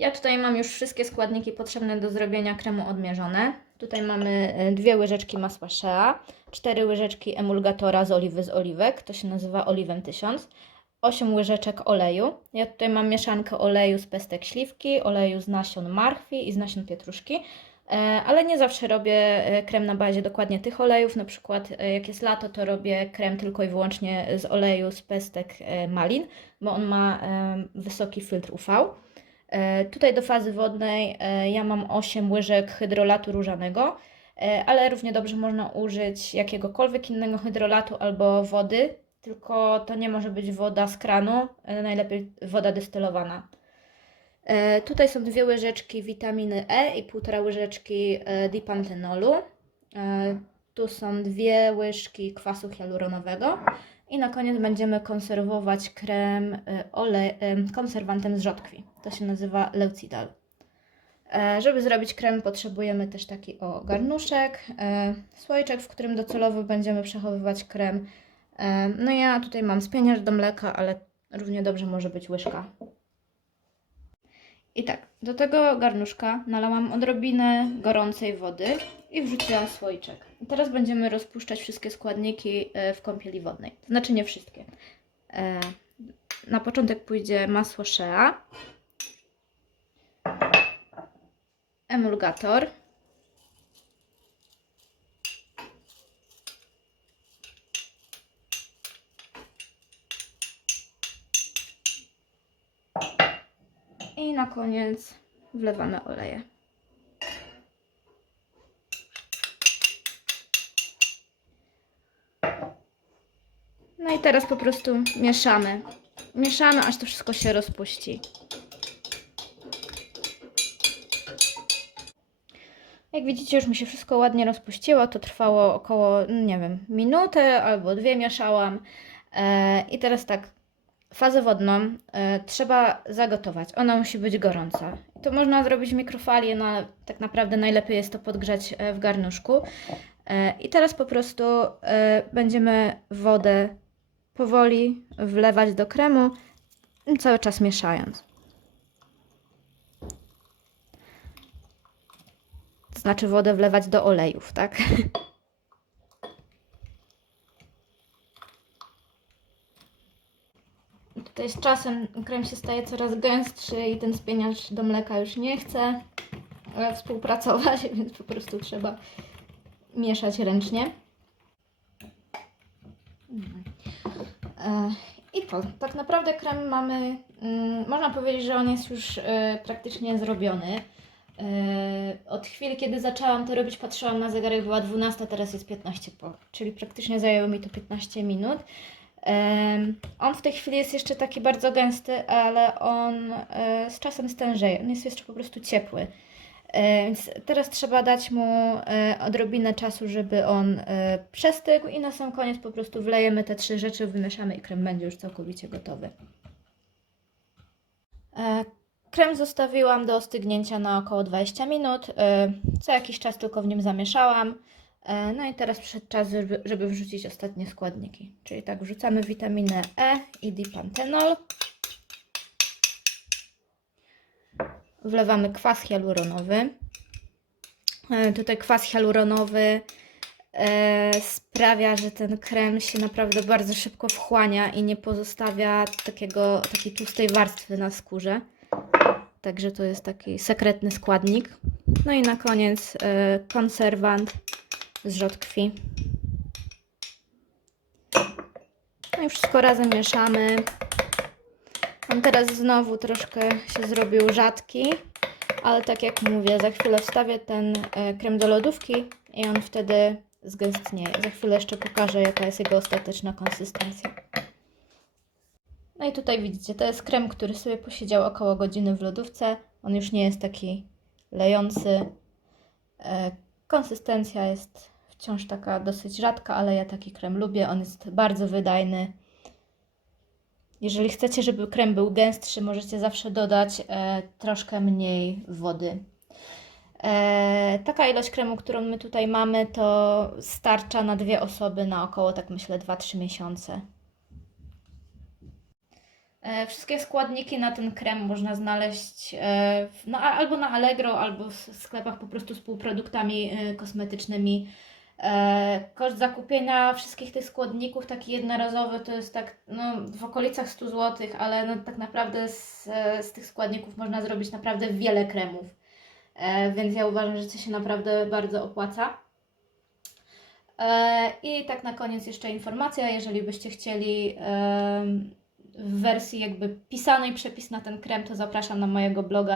Ja tutaj mam już wszystkie składniki potrzebne do zrobienia kremu odmierzone. Tutaj mamy e, dwie łyżeczki masła Shea, cztery łyżeczki emulgatora z oliwy z oliwek, to się nazywa oliwem 1000, 8 łyżeczek oleju. Ja tutaj mam mieszankę oleju z pestek śliwki, oleju z nasion marchwi i z nasion pietruszki. E, Ale nie zawsze robię e, krem na bazie dokładnie tych olejów. Na przykład, jak jest lato, to robię krem tylko i wyłącznie z oleju z pestek malin, bo on ma wysoki filtr UV. E, Tutaj do fazy wodnej e, ja mam 8 łyżek hydrolatu różanego, e, ale równie dobrze można użyć jakiegokolwiek innego hydrolatu albo wody, tylko to nie może być woda z kranu, najlepiej woda destylowana. E, Tutaj są dwie łyżeczki witaminy E i półtora łyżeczki dipantenolu. E, Tu są dwie łyżki kwasu hialuronowego. I na koniec będziemy konserwować krem ole, e, konserwantem z rzodkwi. To się nazywa Leucidal. E, Żeby zrobić krem potrzebujemy też taki o garnuszek, e, słoiczek, w którym docelowo będziemy przechowywać krem. E, No ja tutaj mam spieniacz do mleka, ale równie dobrze może być łyżka. I tak, do tego garnuszka nalałam odrobinę gorącej wody i wrzuciłam słoiczek. Teraz będziemy rozpuszczać wszystkie składniki w kąpieli wodnej. Znaczy nie wszystkie. Na początek pójdzie masło Shea, emulgator, i na koniec wlewamy oleje. No i teraz po prostu mieszamy. Mieszamy, aż to wszystko się rozpuści. Jak widzicie, już mi się wszystko ładnie rozpuściło. To trwało około, no nie wiem, minutę albo dwie mieszałam. E, I teraz tak, fazę wodną e, trzeba zagotować. Ona musi być gorąca. To można zrobić w mikrofali, no tak naprawdę najlepiej jest to podgrzać e, w garnuszku. I teraz po prostu będziemy wodę powoli wlewać do kremu, cały czas mieszając. To znaczy wodę wlewać do olejów, tak? Tutaj z czasem krem się staje coraz gęstszy i ten spieniacz do mleka już nie chce e, współpracować, więc po prostu trzeba mieszać ręcznie. E, I to, tak naprawdę krem mamy, mm, można powiedzieć, że on jest już e, praktycznie zrobiony. E, Od chwili, kiedy zaczęłam to robić, patrzyłam na zegarek, była 12, teraz jest 15 po, czyli praktycznie zajęło mi to 15 minut. On w tej chwili jest jeszcze taki bardzo gęsty, ale on e, z czasem stężeje. On jest jeszcze po prostu ciepły. E, Więc teraz trzeba dać mu odrobinę czasu, żeby on przestygł i na sam koniec po prostu wlejemy te trzy rzeczy, wymieszamy i krem będzie już całkowicie gotowy. Krem zostawiłam do ostygnięcia na około 20 minut. E, Co jakiś czas tylko w nim zamieszałam. E, No i teraz przyszedł czas, żeby, żeby wrzucić ostatnie składniki. Czyli tak, wrzucamy witaminę E i dipantenol. Wlewamy kwas hialuronowy. E, Tutaj kwas hialuronowy sprawia, że ten krem się naprawdę bardzo szybko wchłania i nie pozostawia takiego, takiej tłustej warstwy na skórze. Także to jest taki sekretny składnik. No i na koniec e, konserwant z rzodkwi. No i wszystko razem mieszamy. On teraz znowu troszkę się zrobił rzadki, ale tak jak mówię, za chwilę wstawię ten e, krem do lodówki i on wtedy zgęstnieje. Za chwilę jeszcze pokażę, jaka jest jego ostateczna konsystencja. No i tutaj widzicie, to jest krem, który sobie posiedział około godziny w lodówce. On już nie jest taki lejący. E, Konsystencja jest wciąż taka dosyć rzadka, ale ja taki krem lubię. On jest bardzo wydajny. Jeżeli chcecie, żeby krem był gęstszy, możecie zawsze dodać e, troszkę mniej wody. E, taka ilość kremu, którą my tutaj mamy, to starcza na dwie osoby na około, tak myślę, 2-3 miesiące. E, Wszystkie składniki na ten krem można znaleźć e, no, albo na Allegro, albo w sklepach po prostu z półproduktami e, kosmetycznymi. Koszt zakupienia wszystkich tych składników, taki jednorazowy, to jest tak no, w okolicach 100 zł, ale no, tak naprawdę z, z tych składników można zrobić naprawdę wiele kremów. Więc ja uważam, że to się naprawdę bardzo opłaca. I tak na koniec jeszcze informacja, jeżeli byście chcieli w wersji jakby pisanej przepis na ten krem, to zapraszam na mojego bloga